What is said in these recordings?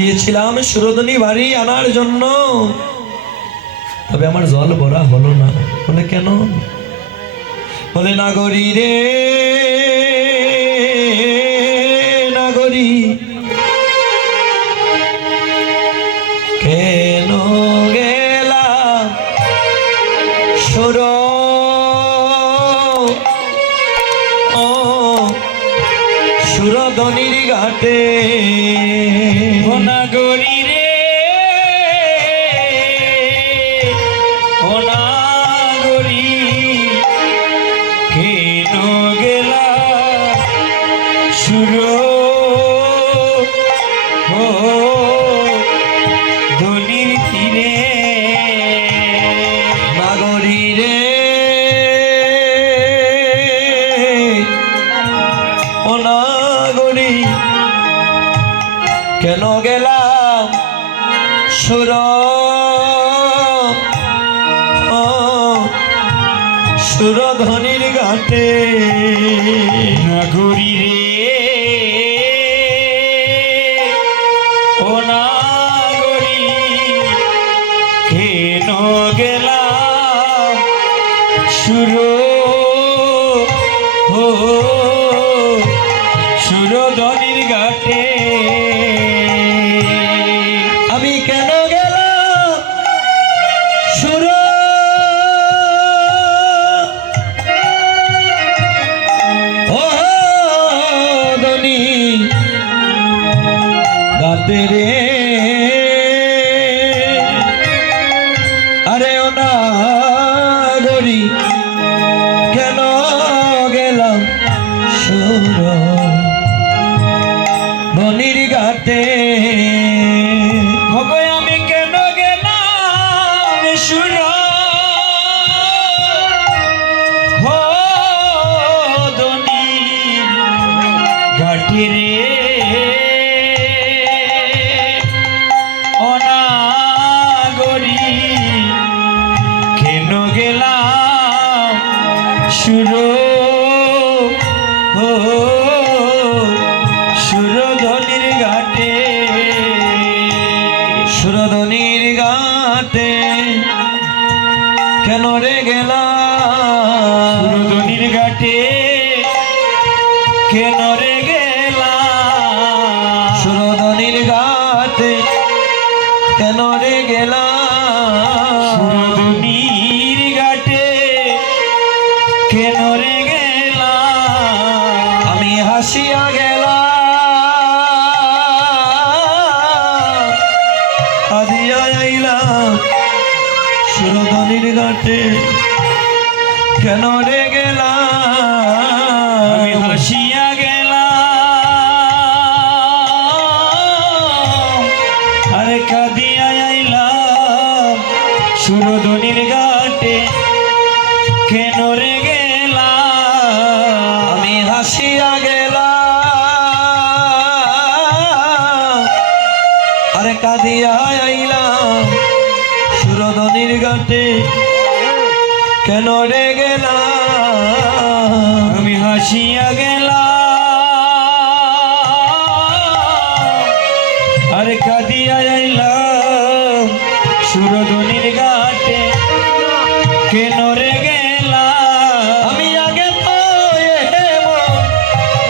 গিয়েছিলাম সুরধনী বাড়ি আনার জন্য, তবে আমার জল ভরা হলো না। বলে কেন? বলে নাগরী রে নাগরী, কেন গেলা সুর সুরধনীর ঘাটে? ও নাগরী রে, ও নাগরী, কেন গেলা সুর ধনির তীরে? নাগরী রে ও নাগরী, কেন গেলাম সুর সুরধনীর ঘাটে? নাগরী রে, ও নাগরী, কেন গেলা সুর সুরধনীর ঘাটে? আমি কেন গেলাম সুর ধনী গাতে রে? আরে ও নাগরী, কেন গেলাম সুর ধনির ঘাটে? হবে আমি কেন গেলাম সুর ধনির ঘাটে রে? ও নাগরী, কেন গেলাম সুর সুরধনির ঘাটে? সুরধনীর ঘাটে কেন রে গেলাম? সুরধনির ঘাটে কেন রে গেলাম? সুরধনীর ঘাটে কেন রে গেলাম? সুরধনির ঘাটে কেন রে গেলাম? আমি হাসিয়া গেলাম, আদিয়া আইলাম সুরধনীর ঘাটে কেন রে গেলাম? আমি হাসিয়া গেলাম, আরে কাঁদিয়া আইলাম সুরধনির ঘাটে কেন রে গেলাম? আমি হাসিয়া গেলাম, আরে কাঁদিয়া আইলাম সুরধনীর ঘাটে কেন রে গেলাম? আমি হাসিয়া গেলাম, আরে কাঁদিয়া আইলাম সুরধনির ঘাটে কেন রে গেলাম? আমি আগে তো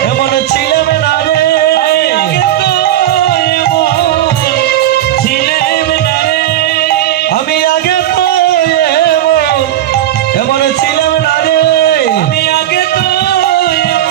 এমন ছিলাম না রে, আগে তো এমন ছিলাম না রে, আমি আগে তো এমন ছিলাম না রে, আমি আগে তো এমন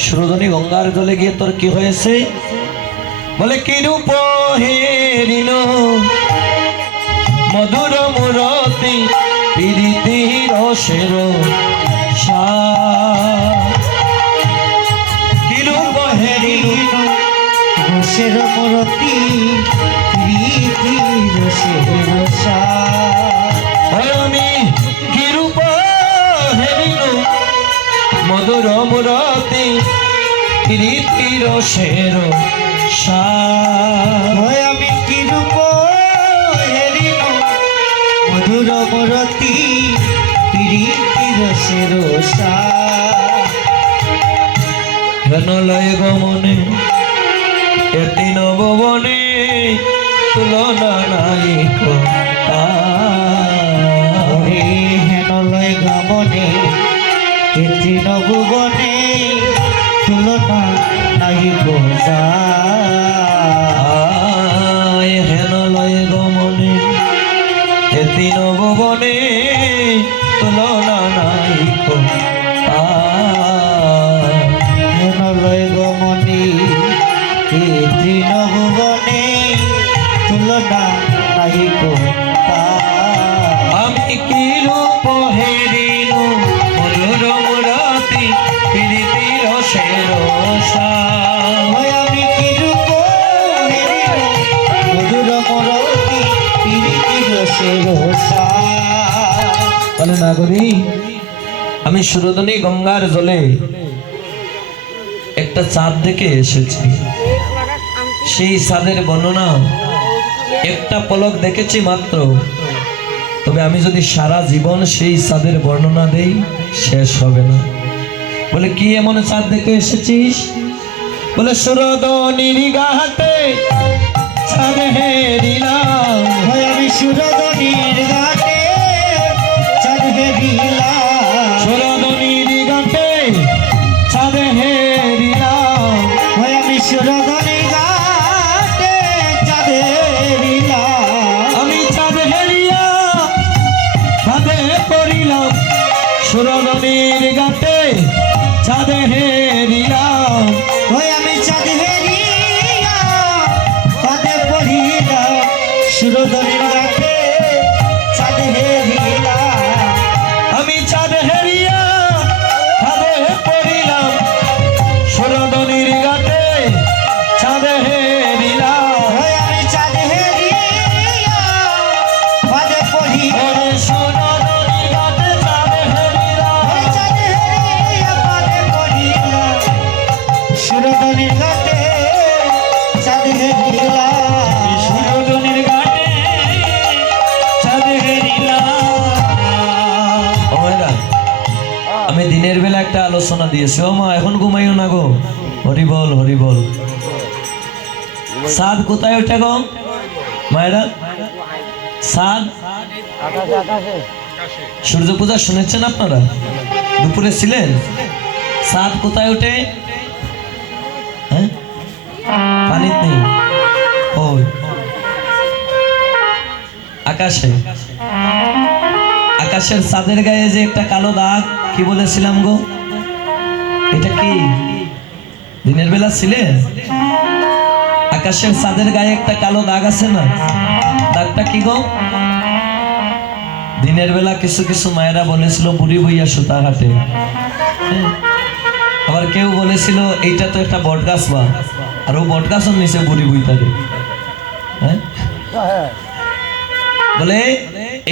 সুরধনী গঙ্গার জলে গিয়ে তোর কি হয়েছে? বলে কি রূপ হেরিল মধুর মুরতি প্রীতি রসের সার। কি রূপ হেরিল রসের মূরতি প্রীতি রসের সার। আমি কি রূপ হেরিল মধুর মুরতি প্রীতি রসের সার। ওই আমি কি রূপ হেরিল মধুর মূরতি প্রীতি রসের সার। হেন লয় গমনে এতি নববনে তুলনা নায়িক ওরে হেন লয় গমনে এটি নববনে তুলনা নাই বোঝা। হেন লয় গমনে এতি নববনে তুলনা নায়িক হেন লয় গমনে এটি নববনে তুলনা নাই বোঝা। আমি কি রূপ হেরিল মধুর মুরতি প্রীতি রসের সার। ওই আমি কি রূপ হেরিল মধুর মূরতি প্রীতি রসের সার। বলে নাগরী আমি সুরধনী গঙ্গার জলে একটা চাঁদ দেখে এসেছি। সেই চাঁদের বর্ণনা একটা পলক দেখেছি মাত্র, তবে আমি যদি সারা জীবন সেই চাঁদের বর্ণনা দেই শেষ হবে না। বলে কি এমন চাঁদ দেখে এসেছিস? বলে সুরধনীর ঘাটে চাঁদ হেরিলাম। ওই আমি সুরধনীর ঘাটে চাঁদ হেরিলাম। সুরধনীর ঘাটে চাঁদ হেরিলাম। ওই আমি সুরধনীর ঘাটে চাঁদ হেরিলাম। আমি চাঁদ হেরিয়া চাঁদে পড়িলাম। সুরধনীর ঘাটে চাঁদ হেরিলাম। ওই আমি চাঁদ হেরিয়া চাঁদে পড়িলাম। সুরধনীর ঘাটে চাঁদ হেরিলাম। আমি চাঁদ হেরিয়া চাঁদে পড়িলাম। সুরধনীর ঘাটে চাঁদ হেরিলাম। ওই আমি চাঁদ হেরিয়া চাঁদে পড়িলাম। ওরে সুরধনীর ঘাটে চাঁদ হেরিলাম। ওই চাঁদ হেরিয়া চাঁদে পড়িলাম। সুরধনীর ঘাটে চাঁদ হেরিলাম। সুরধনীর ঘাটে চাঁদ হেরিলাম। ও মায়েরা, আমি দিনের বেলা একটা আলোচনা দিয়েছি। ও মা এখন ঘুমাইও না গো। হরি বল হরি বল। সাদ কোথায় ওঠে গো মায়েরা? সাদ সূর্য পূজা শুনেছেন আপনারা? দুপুরে ছিলেন? সাদ কোথায় ওঠে? হ্যাঁ, পানিতে নেই, ওই আকাশে। আকাশের চাঁদের গায়ে যে একটা কালো দাগ, কি বলেছিলাম গো? এটা কি দিনের বেলা ছিলেন? আকাশের চাঁদের গায়ে একটা কালো দাগ আছে না, দাগটা কি গো? দিনের বেলা কিছু কিছু মায়েরা বলেছিল বুড়ি বইয়া সুতা হাটে। আবার কেউ বলেছিল এইটা তো একটা বট গাছ, বা আর ও বট গাছের নিচে বুড়ি বইতারে। হ্যাঁ, বলে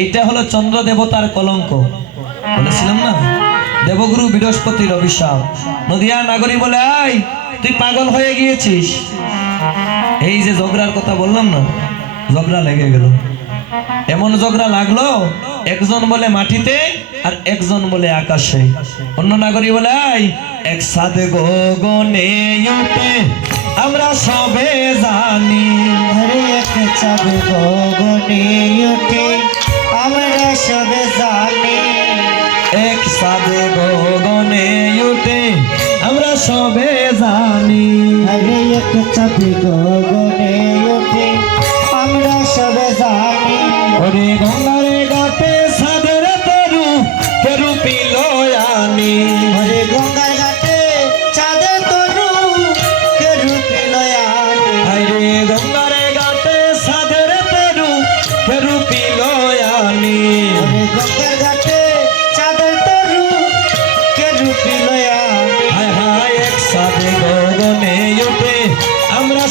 এইটা হলো চন্দ্র দেবতার কলঙ্ক। বলেছিলাম না, দেবগুরু বৃহস্পতির অভিশাপ। নদিয়া নাগরী বলে আই তুই পাগল হয়ে গিয়েছিস। এই যে ঝগড়ার কথা বললাম না, ঝগড়া লেগে গেল। এমন ঝগড়া লাগলো, একজন বলে মাটিতে আর একজন বলে আকাশে। অন্য নাগরী বলে আই এক সাথে গগনে উঠে আমরা সবে জানি। হরে এক চাঁদ গগনে ওঠে আমরা সবে জানি। এক সাথে গগনে উঠে আমরা সবে জানি। হরে এক চাঁদ গগনে ওঠে আমরা সবে জানি। ওরে গঙ্গারে ঘাটে সাদের তেরু তেরু পিলয়ানি। হরে গঙ্গার ঘাটে চাঁদের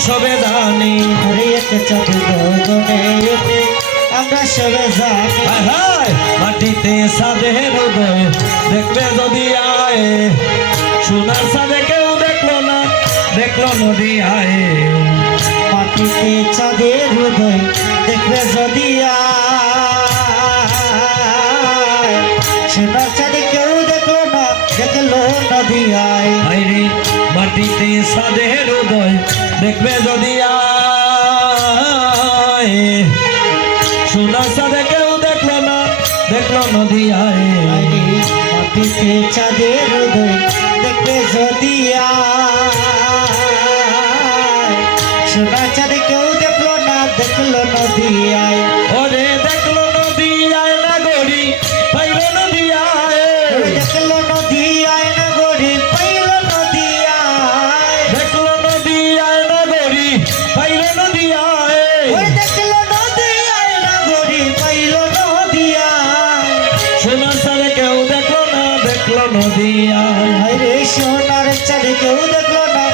সবে জানি আরে এক চাঁদ গগনে ওঠে আমরা সবে জানি হায় হায় মাটিতে সাদের হৃদয় দেখবে যদি আয় সোনার সাদে কেউ দেখলো না দেখলো নদী আয় মাটিতে চাঁদের হৃদয় দেখবে যদি সোনার চাঁদে কেউ দেখলো না দেখলো নদী আয় আইরে মাটিতে সাদের হৃদয় দেখবে যদি আয় সোনার সাদে কেউ দেখলো না দেখলো নদী আয় আরে মাটিতে চাঁদের হৃদয় দেখবে যদি সোনার চাঁদে কেউ দেখলো না দেখলো নদী আয় ওরে দেখলো নদী আয় না গড়ি পাইলো নদী আয় দেখলো নদী আয় না গড়ি পাইল নদী আয় দেখলো নদী আয় না গড়ি পাইলো নদী আয় ওই দেখলো নদী আয় না গড়ি পাইল নদী আয় সোনার সাদে কেউ দেখলো না দেখলো নদী আয় আরে সোনার চাঁদে কেউ দেখলো না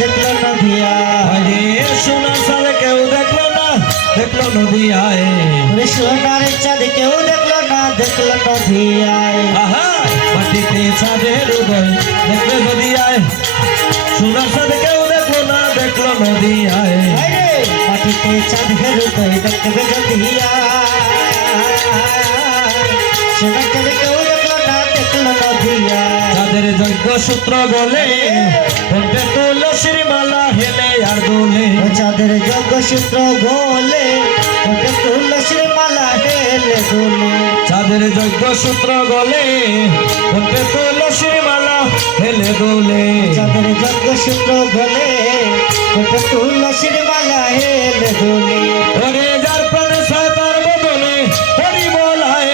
দেখলো নদী আয় আরে সোনার সাদে কেউ দেখলো না দেখলো নদী আয় ওরে সোনার চাঁদে কেউ দেখলো না দেখলো নদী আয় আহা মাটিতে চাঁদের হৃদয় দেখবে যদি আয় সোনার সাদে কেউ দেখলো না দেখলো নদী আয় আরে মাটিতে চাঁদের হৃদয় দেখবে যদি সোনার চাঁদে কেউ দেখলো না দেখলো নদী আয় চাঁদের যজ্ঞ সূত্র গলে কণ্ঠে তুলসীর মালা হেলে আর দোলে ও চাঁদের যজ্ঞ সূত্র গোলে ওটা তুলসীর মালা হেলে দোলে চাঁদের যজ্ঞ সূত্র গলে কণ্ঠে তুলসীর মালা হেলে দোলে চাঁদের যজ্ঞ সূত্র গোলে ওটা তুলসীর মালা হেলে দোলে ওরে যার প্রাণে ছায় তার বদনে হরি বলায়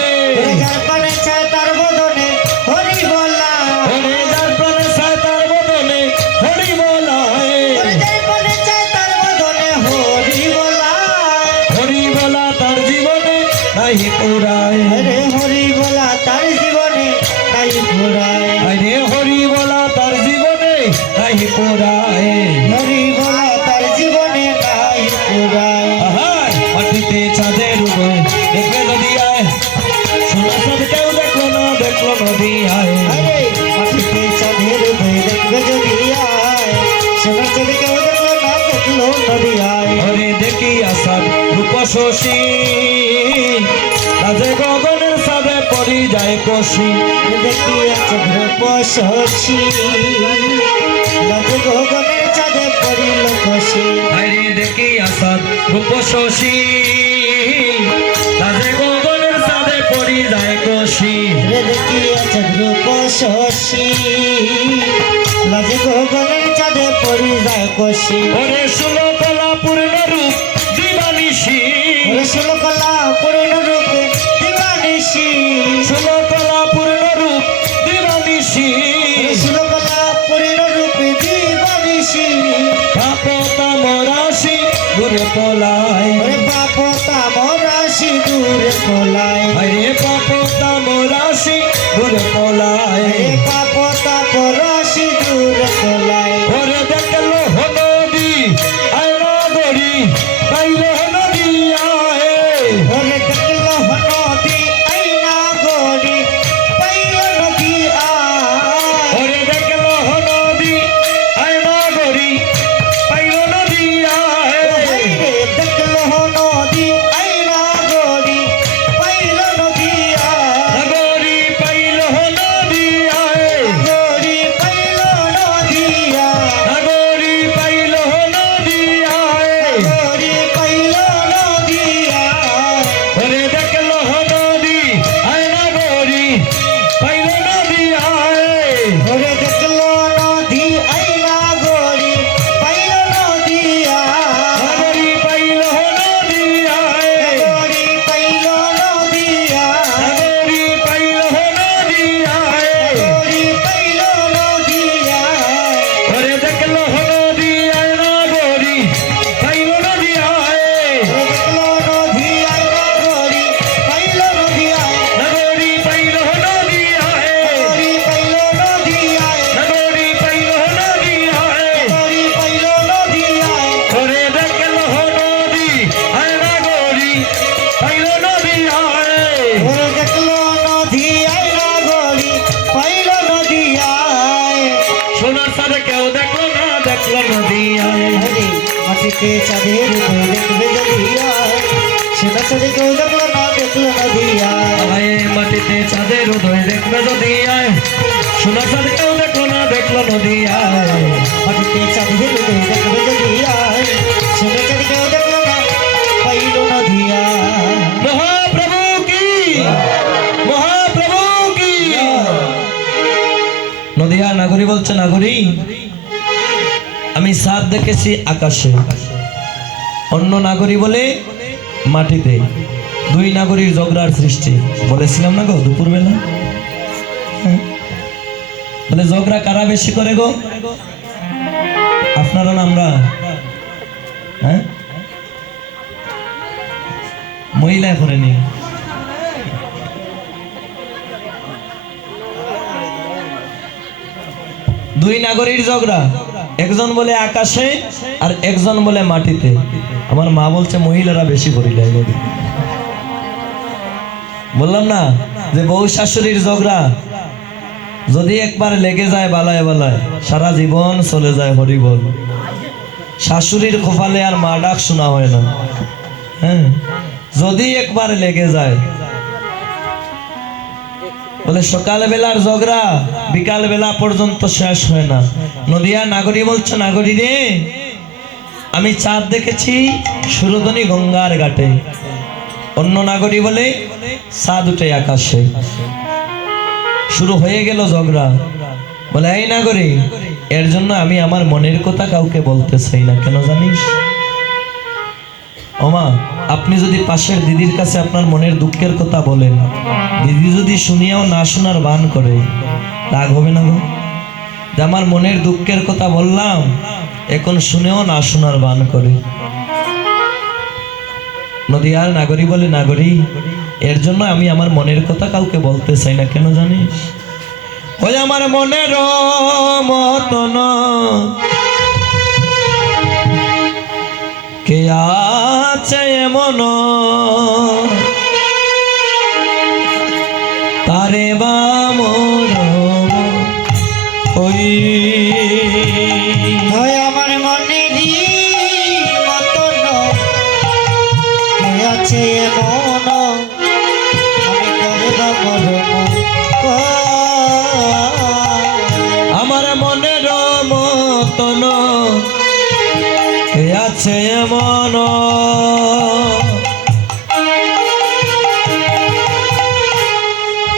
যার পানে চায় তার বদনে হরি বলা ওরে যার প্রাণে ছায় তার বদনে হরি বলায় যার পানে চায় তার বদনে হরি বলা হরি বলা তার জীবনে নাই পুরায় আরে হরি বলা তার জীবনে তাই ঘোরায় আরে হরি বলা তার জীবনে নাই পুরায় হরি বলা তার জীবনে তাই ঘোরায় আহায় মাটিতে চাঁদের উদয় দেখবে নদী আয় সোনার সাথে কেউ দেখলো না দেখলো নদী আয় আরে মাটিতে চাঁদের উদয় দেখবে যদি আয় সোনার চাঁদে কেউ দেখলো না দেখলো নদী আয় ওরে দেখি আসাদ রূপ শশী রাজে গগনের সাদে পরি যায় কষি দেখি চন্দ্র পশি লাজে গগনের চাঁদে পড়িল কষি আরে দেখি আসাদ রূপ শশী রাজে গগনের সাদে পরি যায় কষি দেখি চন্দ্র পশি লাজে গগনের চাঁদে পড়ি যায় কষি ওরে ষোলো কলা পূর্ণ রূপ দিবানিশি শিলকলা পূর্ণ রূপে দিবানিশি ষোলো কলা পূর্ণ রূপ দিবানিশি শিলকলা পূর্ণ রূপে দিবানিশি পাপতা মরাশি ঘুরে পলায় ওরে পাপ তামরাশি দূরে পলায় আরে পাপতা মরাশি ঘুরে পলায় রে পাপ তাপরাশি দূরে পলায় ওরে দেখলো নদী আয়না গড়ি পাইলো নদী আয় ওরে দেখলো নদী আইনা গড়ি পাইল নদী আয় ওরে দেখলো নদী আয়না গড়ি পাইলো নদী আয় রে দেখলো নদী আইনা গড়ি পাইল নদী আয় গড়ি পাইলো চাঁদ কেউ দেখলো না নদিয়ায় হরে মাটিতে চাঁদের উদয় দেখবে যদি আয় সোনার চাঁদে কেউ দেখলো না নদিয়ায় আয় মাটিতে চাঁদের উদয় দেখবে যদি আয় সোনার চাঁদ কেউ দেখলো না নদিয়ায় মাটিতে চাঁদের উদয় দেখবে যদি আয় সোনার চাঁদ কেউ দেখলো না পাইল নদিয়ায় মহাপ্রভু কি মহাপ্রভু কি নদিয়া নাগরী বলছে নাগরী আমি চাঁদ দেখেছি আকাশে অন্য নাগরী বলে মাটিতে দুই নাগরীর ঝগড়ার সৃষ্টি বলেছিলাম না গো দুপুরবেলা বলে ঝগড়া কারা বেশি করে গো আপনারা না আমরা হ্যাঁ মহিলা করেনি দুই নাগরীর ঝগড়া একজন বলে আকাশে আর একজন বলে মাটিতে আমার মা বলছে মহিলারা বেশি করিলে বললাম না যে বউ শাশুড়ির ঝগড়া যদি একবার লেগে যায় বালায় বালায় সারা জীবন চলে যায় হরিবল শাশুড়ির খোফালে আর মা ডাক শোনা হয় না হ্যাঁ যদি একবার লেগে যায় বলে সকাল বেলার ঝগড়া বিকাল বেলা পর্যন্ত শেষ হয় না নদিয়া নাগরী বলছে নাগরী রে আমি চাঁদ দেখেছি সুরধনী গঙ্গার ঘাটে অন্য নাগরী বলে চাঁদ উঠে আকাশে শুরু হয়ে গেল ঝগড়া বলে এই নাগরী এর জন্য আমি আমার মনের কথা কাউকে বলতে চাই না কেন জানিস ওমা আপনি যদি পাশের দিদির কাছে আপনার মনের দুঃখের কথা বলেন দিদি যদি শুনিয়াও না শোনার বান করে রাগ হবে না গো যে আমার মনের দুঃখের কথা বললাম এখন শুনেও না শোনার বান করে নদিয়ার নাগরী বলে নাগরী এর জন্য আমি আমার মনের কথা কাউকে বলতে চাই না কেন জানিস ওই আমার মনের মতন কে আছে এমন তারে বা মোর ওই হয় আমার মনেরই মতন কে আছে এমন আমি করবা মরম আমার মনের মতন কে আছে এমন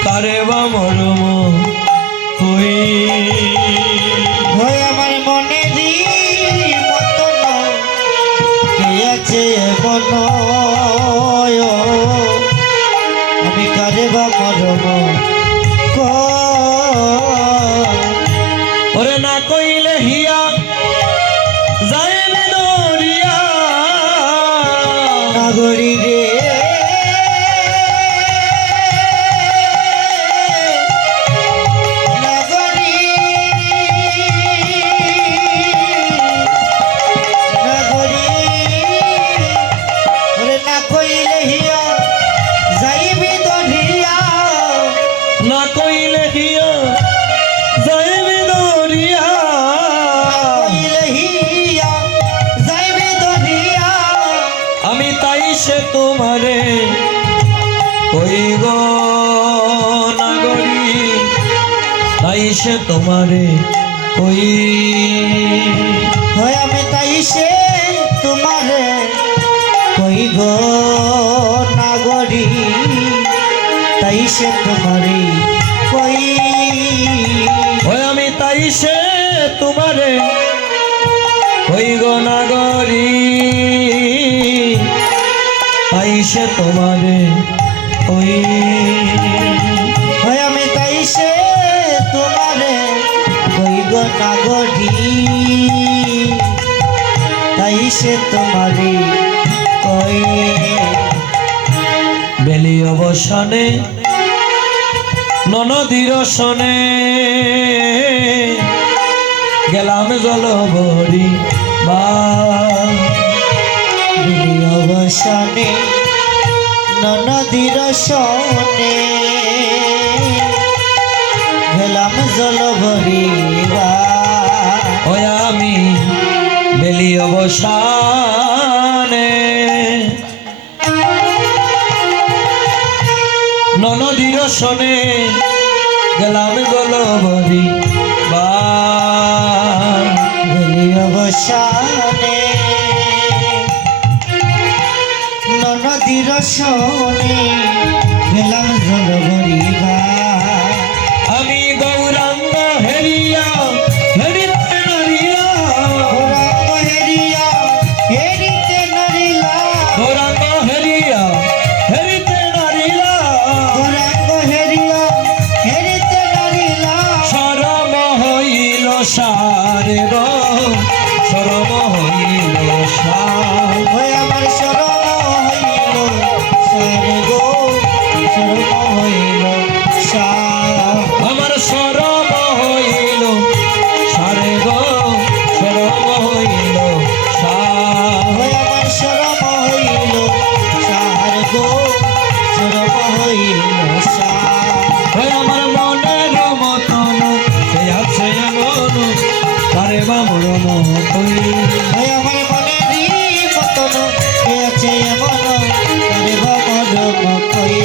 কারে বা মরম কই হয় আমার মনেরই মতন কে আছে এমন আমি করবা মরম ওরে না কইলে হিয়া যাইবে দরিয়া নাগরী রে নাগরী নাগরী ওরে না কইলে হিয়া যাইবি দরিয়া না কইলে হিয়া যাইবে দরিয়া কইলে হিয়া যাইবি দরিয়া আমি তাই সে তোমারে কই গো নাগরী তাই সে তোমারে কই হয় আমি তাই সে তোমারে কই গো নাগরী তাই সে তোমারে কই ওই আমি তাই সে তোমারে কই গো নাগরী তাই সে তোমারে কই হয় আমি তাই সে তোমারে কই গো নাগরী তাই সে তোমারে কই বেলি অবসানে ননদীর সনে গেলাম জল ভরি বা অবসানে নদীর সনে গেলাম জল ভরিবা ওই আমি বেলি অবসানে ননদীর শোনে গেলাম গলবরি বলি অবসানে ননদীর শোনে গেলাম জলবরিবা আমি গৌরাঙ্গ হেরিয়া হেরিতে নারিয়া গৌরাঙ্গ হেরিয়া হেরিতে নারিলা গৌরাঙ্গ হেরিয়া হেরিতে নারিলা গৌরাঙ্গ হেরিয়া হেরিতে নারিলা সরম হইল সারে গো সরম হইল সার ওই আমার শরম হইল সারে গো শরম হইল সার আমার সরম হইল সারে গো সরম হইল সার ওই আমার শরম হইল সার গো শরম হইল সার ওই আমার মনের মতন কে আছে এমন তারে বা মরণ কই ওই আমার মনেরই মতন কে আছে এমন তারে বাবরম কই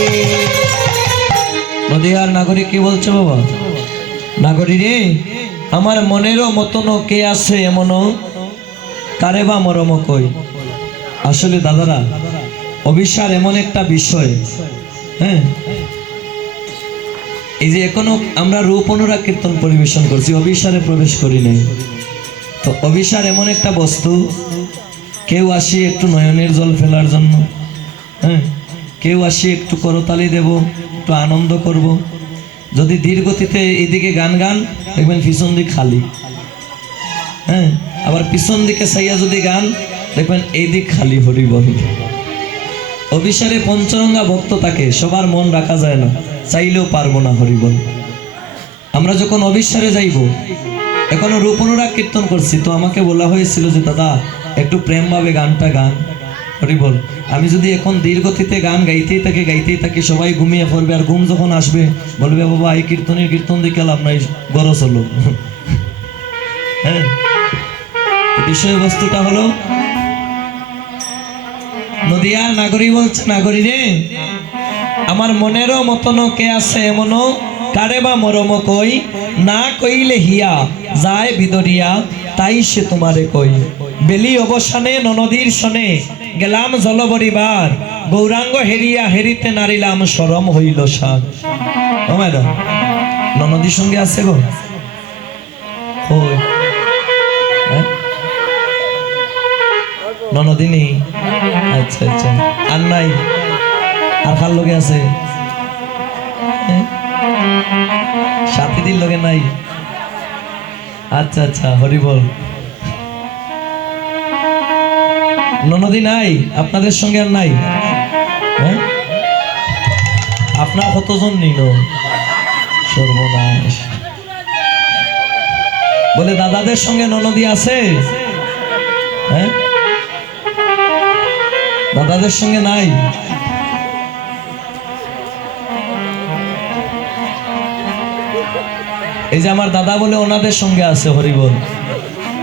নদীয়ার নাগরিক কি বলছে বাবা নাগরিক রে আমার মনেরও মতন কে আছে এমন কারে বা মরম কই আসলে দাদারা অবিশ্বাস এমন একটা বিষয় হ্যাঁ এই যে এখনো আমরা রূপ অনুরাগ কীর্তন পরিবেশন করছি অবিশ্বাসে প্রবেশ করি নাই তো অবিশ্বাস এমন একটা বস্তু কেউ আসি একটু নয়নের জল ফেলার জন্য হ্যাঁ কেউ আসি একটু করতালি দেব একটু আনন্দ করব যদি ধীর গতিতে এইদিকে গান গান দেখবেন পিছন দিক খালি হ্যাঁ আবার পিছন দিকে সাইয়া যদি গান দেখবেন এই দিক খালি হরি বল অবিশ্বাসে পঞ্চরঙ্গা ভক্ত থাকে সবার মন রাখা যায় না চাইলেও পারবো না হরি বল আমরা যখন অবিশ্বাসে যাইব এখনো রূপ অনুরাগ কীর্তন করছি তো আমাকে বলা হয়েছিল যে দাদা একটু প্রেমভাবে গানটা গান হরি বল আমি যদি এখন ধীরগতিতে গান গাইতেই থাকি সবাই ঘুমিয়ে পড়বে আর ঘুম যখন আসবে বলবে বাবা এই কীর্তন দিকে লাভ নাই গরজ হলো হ্যাঁ বিষয়বস্তুটা হলো নদিয়া নাগরী বলছে নাগরী রে আমার মনেরও মতন কে আছে এমনও কারে বা মরম কই না কইলে হিয়া যায় বিদরিয়া তাই সে তোমারে কই বেলি অবসানে ননদীর শনে গেলাম জলবরিবার গৌরাঙ্গ হেরিয়া হেরিতে নারিলাম সরম হইল সার ও ম্যাডাম ননদীর সঙ্গে আছে গো ওই ননদী নেই আচ্ছা আচ্ছা আর নাই আর কার লগে আছে সাথী দিন লগে নাই আচ্ছা আচ্ছা হরি বল ননদী নাই আপনাদের সঙ্গে আর নাই হ্যাঁ আপনার কতজন নিল সর্বনাশ বলে দাদাদের সঙ্গে ননদী আছে হ্যাঁ দাদাদের সঙ্গে নাই এই যে আমার দাদা বলে ওনাদের সঙ্গে আছে হরিবল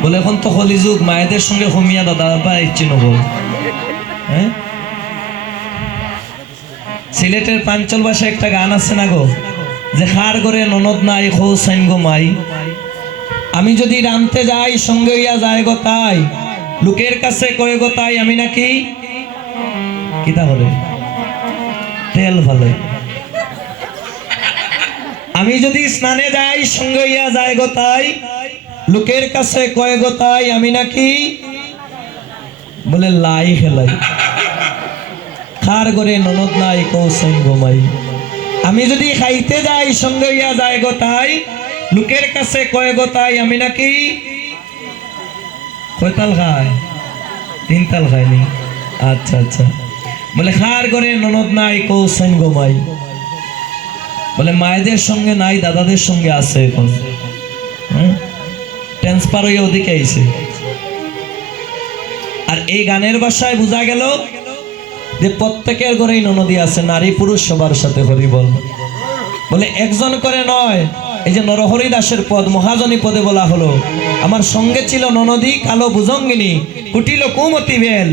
বলে এখন তো কলিযুগ মায়েদের সঙ্গে হমিয়া দাদা বা ইচ্ছে নব হ্যাঁ সিলেটের পাঞ্চল ভাষায় একটা গান আছে না গো যে খার করে ননদ নাই খো সাইন গো মাই আমি যদি রানতে যাই সঙ্গে ইয়া যায় গো তাই লোকের কাছে কয়ে গো তাই আমি নাকি কিতা করে তেল ভালো আমি যদি স্নানে যাই সঙ্গে ইয়া যায় গো তাই লোকের কাছে কয়ে গো তাই আমি নাকি বলে লাই খেলাই খার করে ননদ নাই কৌশল ঘুমাই আমি যদি খাইতে যাই সঙ্গে ইয়া যায় গো তাই লোকের কাছে কয়ে গো তাই আমি নাকি কয়তাল খায় 3 তাল খায়নি আচ্ছা আচ্ছা বলে খার করে ননদ নাই কৌশল ঘুমাই বলে মায়েদের সঙ্গে নাই দাদাদের সঙ্গে আছে এখন হ্যাঁ ট্রান্সফার হয়ে ওদিকে আইছে আর এই গানের ভাষায় বোঝা গেল যে প্রত্যেকের ঘরেই ননদী আছে নারী পুরুষ সবার সাথে হরি বল বলে একজন করে নয় এই যে নরহরি দাসের পদ মহাজনী পদে বলা হলো, আমার সঙ্গে ছিল ননদী কালো ভুজঙ্গিনী, কুটিল কুমতি বেল।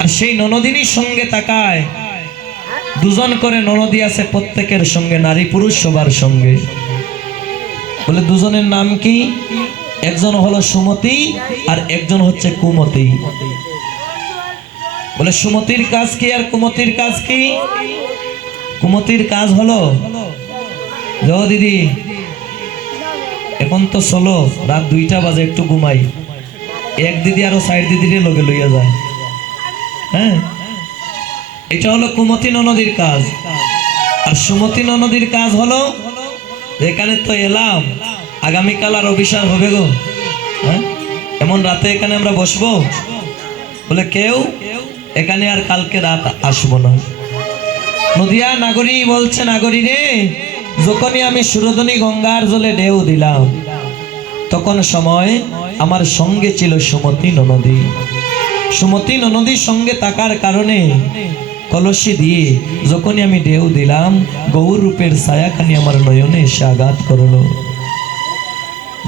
আর সেই ননদিনীর সঙ্গে তাকায়, দুজন করে ননদী আছে প্রত্যেকের সঙ্গে, নারী পুরুষ সবার সঙ্গে। বলে দুজনের নাম কি? একজন হলো সুমতি আর একজন হচ্ছে কুমতি। বলে সুমতির কাজ কি আর কুমতির কাজ কি? কুমতির কাজ হলো, যাও দিদি এখন তো চলো, রাত 2টা বাজে, একটু ঘুমাই। এক দিদি আরো 4 দিদিরে লগে লইয়া যায়। হ্যাঁ, এটা হলো কুমতি ননদীর কাজ। আর সুমতি ননদীর কাজ হলো, এখানে তো এলাম, আগামীকাল আর অভিসার হবে গো। হ্যাঁ, এমন রাতে এখানে আমরা বসবো? বলে কেউ এখানে আর কালকে রাত আসবো না। নদিয়া নাগরী বলছে, নাগরী রে, যখনই আমি সুরধনী গঙ্গার জলে ঢেউ দিলাম, তখন সময় আমার সঙ্গে ছিল সুমতি ননদী। সুমতি ননদীর সঙ্গে থাকার কারণে কলসি দিয়ে যখনই আমি ঢেউ দিলাম, গৌর রূপের ছায়াখানি আমার নয়নে এসে আঘাত করলো।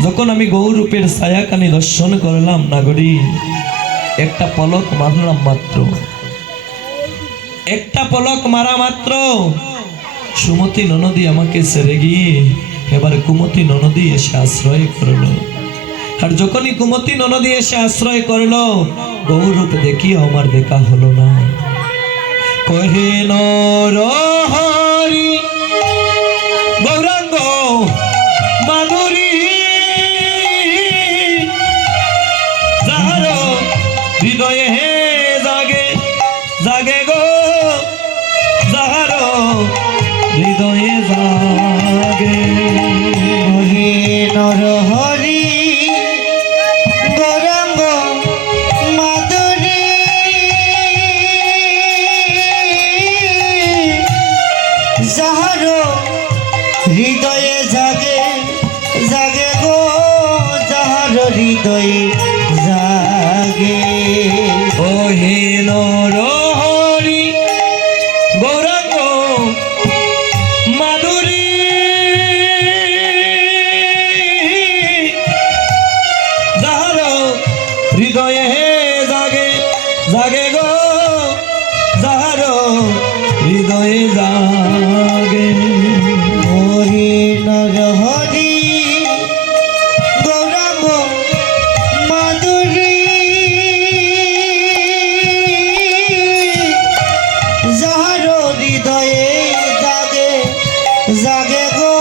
যখন আমি গৌর রূপের ছায়াখানি দর্শন করলাম, নাগরী একটা পলক মারলাম মাত্র, একটা পলক মারা মাত্র সুমতি ননদী আমাকে ছেড়ে গিয়ে এবার কুমতি ননদী এসে আশ্রয় করলো। আর যখনই কুমতি ননদী এসে আশ্রয় করলো, গৌর রূপে দেখিও আমার দেখা হলো না। কহে নরহরি গৌরাঙ্গ মাধুরী, যাহার হৃদয়ে জাগে জাগে গো, যাহার হৃদয়ে জাগে। হরি নরহরি গৌরাঙ্গ মাধুরী, যাহার হৃদয়ে জাগে জাগে গো, যাহার হৃদয়ে জাগে। ও হে নরহরি গৌরাঙ্গ মাধুরী, যাহার হৃদয়ে জাগে জাগে গো, যাহার হৃদয়ে জাগে। হরি নরহরি গৌরাঙ্গ মাধুরী, যাহার হৃদয়ে জাগে জাগে গো,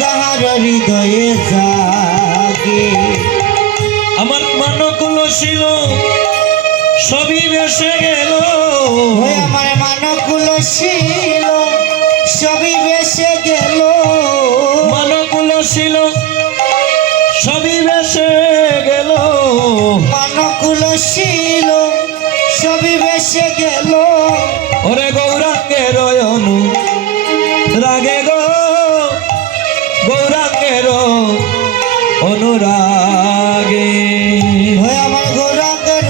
যাহার হৃদয়ে জাগে। আমার মানকুল ছিল সবই বেসে গেল, ওই আমার মানকুল ছিল সবই বেসে গেল, মানকুল ছিল সবই বেসে গেল, মানকুল ছিল সবই বেসে গেল। ওরে গৌরাঙ্গের অনু রাগে গো, গৌরাঙ্গের অনুরাগে। ওই আমার গৌরাঙ্গের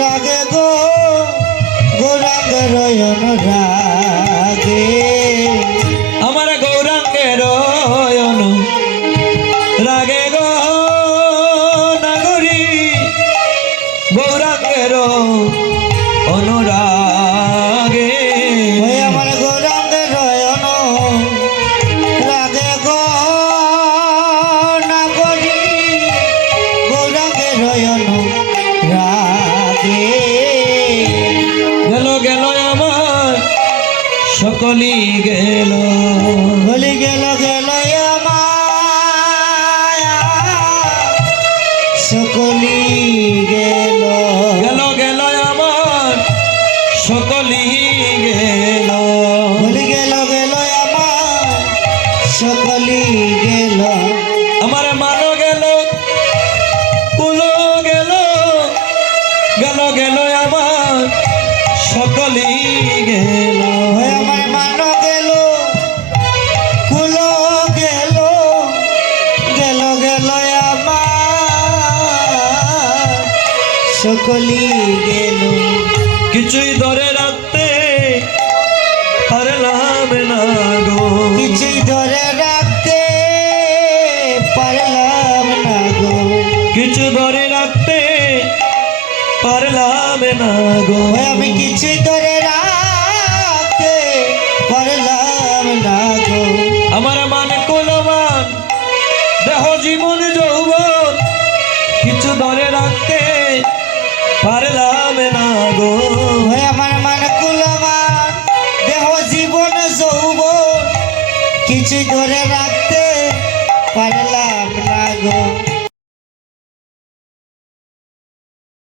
রাগে গো, গৌরাঙ্গের রাগে। আমার গৌরাঙ্গের অনু রাগে গো, নাগরী গৌরাঙ্গের অনুরাগে। ওই আমার গৌরাঙ্গের রাগে গো, নাগরী গৌরাঙ্গের রাগে। গেল গেল আমার সকলি গেল, বলি গেল গেল আমার সকলি গেল, গেল গেল আমার সকলি গেল। বলি গেল গেল আমার সকলি গেল। আমার মানো গেল, কুলো গেল, গেল গেল আমার সকলি গেল। ওই আমার মানো গেল, কুলো গেল, গেল গেল আমার সকলি গেল। কিছুই ধরে রাখতে পারলাম না গো কিছুই ধরে রাখতে পারলাম না গো কিছু ধরে রাখতে পারলাম না গো ওই আমি কিছুই ধরে রাখতে পারলাম না গো আমার মানে কুলমান দেহ জীবন যৌবন কিছু ধরে রাখতে পারলাম না গো ওই আমার মান কুলমান দেহ জীবন যৌবন কিছুই ধরে